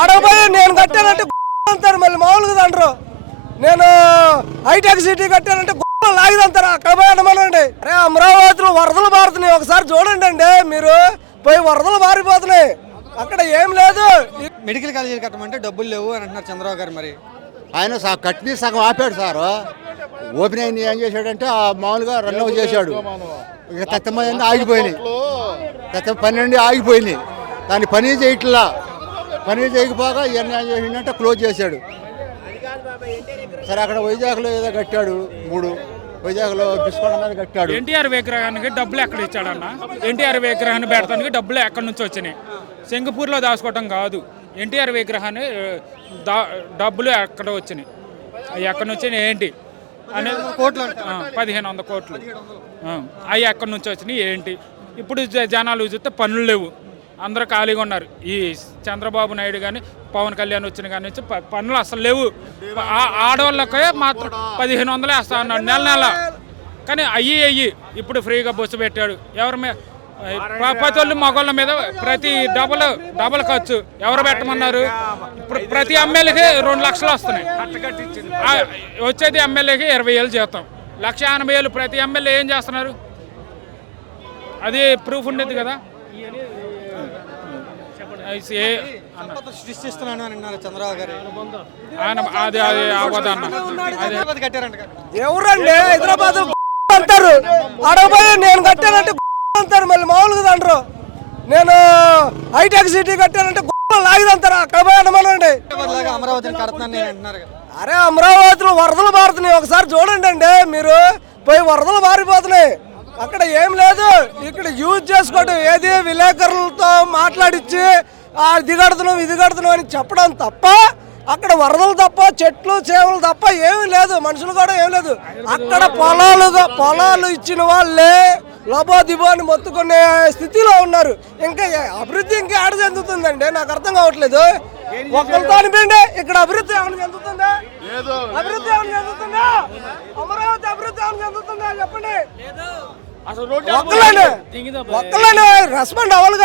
అడగబోయి నేను కట్టానంటే అంటారు, మళ్ళీ మామూలుగా తండ్రు. నేను హైటెక్ సిటీ కట్టానంటే లాగిదంటారు. అక్కడ పోయి అనమనండి. అరే అమరావతిలో వరదలు మారుతున్నాయి, ఒకసారి చూడండి అండి. మీరు పోయి వరదలు మారిపోతున్నాయి, అక్కడ ఏం లేదు. మెడికల్ కాలేజీలు కట్టమంటే డబ్బులు లేవు అని అంటున్నారు చంద్రబాబు గారు. మరి ఆయన కట్టిన సగం ఆపాడు సార్. ఓపెన్ అయింది ఏం చేశాడంటే మామూలుగా రన్ అవుట్ చేశాడు. ఇక తత్తమంది ఆగిపోయినాయి, 12 ఆగిపోయినాయి. దాన్ని పని చేయట్లా. పని చేయకపోగా ఇవన్నీ ఏం చేసిందంటే క్లోజ్ చేశాడు. సరే అక్కడ వైజాగ్లో ఏదో కట్టాడు 3, వైజాగ్లో బిస్కోట్ అనేది కట్టాడు. ఎన్టీఆర్ విగ్రహానికి డబ్బులు ఎక్కడ ఇచ్చాడన్న? ఎన్టీఆర్ విగ్రహాన్ని పెడతానికి డబ్బులు ఎక్కడి నుంచి వచ్చినాయి? సింగపూర్లో దాచుకోవటం కాదు. ఎన్టీఆర్ విగ్రహాన్ని డబ్బులు ఎక్కడ వచ్చినాయి, అవి ఎక్కడి నుంచి ఏంటి అనేది 1500 కోట్లు అవి ఎక్కడి నుంచి వచ్చినాయి ఏంటి? ఇప్పుడు జనాలు చూస్తే పనులు లేవు, అందరూ ఖాళీగా ఉన్నారు. ఈ చంద్రబాబు నాయుడు కానీ పవన్ కళ్యాణ్ వచ్చిన కానీ నుంచి పనులు అసలు లేవు. ఆడవాళ్ళకే మాత్రం 1500 వేస్తా అన్నాడు నెల. కానీ అయ్యి ఇప్పుడు ఫ్రీగా బస్సు పెట్టాడు. ఎవరి మీద? ప్రతి వాళ్ళు మగవాళ్ళ మీద ప్రతి డబల్ ఖర్చు. ఎవరు పెట్టమన్నారు? ఇప్పుడు ప్రతి ఎమ్మెల్యేకి 2 లక్షలు వస్తున్నాయి. వచ్చేది ఎమ్మెల్యేకి 20,000 జీతం, 1,80,000 ప్రతి ఎమ్మెల్యే. ఏం చేస్తున్నారు? అది ప్రూఫ్ ఉండేది కదా. సృష్టిస్తున్నాను అని అన్నారు చంద్రబాబు గారు. ఆయన అది అవ్వదన్న. ఎవరండి హైదరాబాద్ అంటారు, అడగబోయి నేను కట్టానంటే అంటారు, మళ్ళీ మామూలుగా తండ్రు. నేను హైటెక్ సిటీ కట్టానంటే లాగిదంటారు. అక్కడ పోయి అనమనండి. అమరావతిని కడుతున్నాను నేను అంటున్నారు. అరే అమరావతిలో వరదలు మారుతున్నాయి, ఒకసారి చూడండి అండి. మీరు పోయి వరదలు మారిపోతున్నాయి, అక్కడ ఏం లేదు. ఇక్కడ యూజ్ చేసుకోవడం ఏది విలేకరులతో మాట్లాడిచ్చి ఇది కడుతున్నాం అని చెప్పడం తప్ప, అక్కడ వరదలు తప్ప, చెట్లు చేవలు తప్ప ఏమీ లేదు. మనుషులు కూడా ఏం లేదు. అక్కడ పొలాలు ఇచ్చిన వాళ్ళే లబో దిబో అని మొత్తుకునే స్థితిలో ఉన్నారు. ఇంకా అభివృద్ధి ఇంకా ఆడ చెందుతుందండి, నాకు అర్థం కావట్లేదు. ఒక్కరితో అనిపిండి ఇక్కడ అభివృద్ధి ఏమైనా చెందుతుందా? అభివృద్ధి ఏమైనా చెందుతుందా? అమరావతి అభివృద్ధి ఏమైనా చెందుతుందా చెప్పండి. ఒక్కలేనే రెస్పాండ్ అవ్వాలి.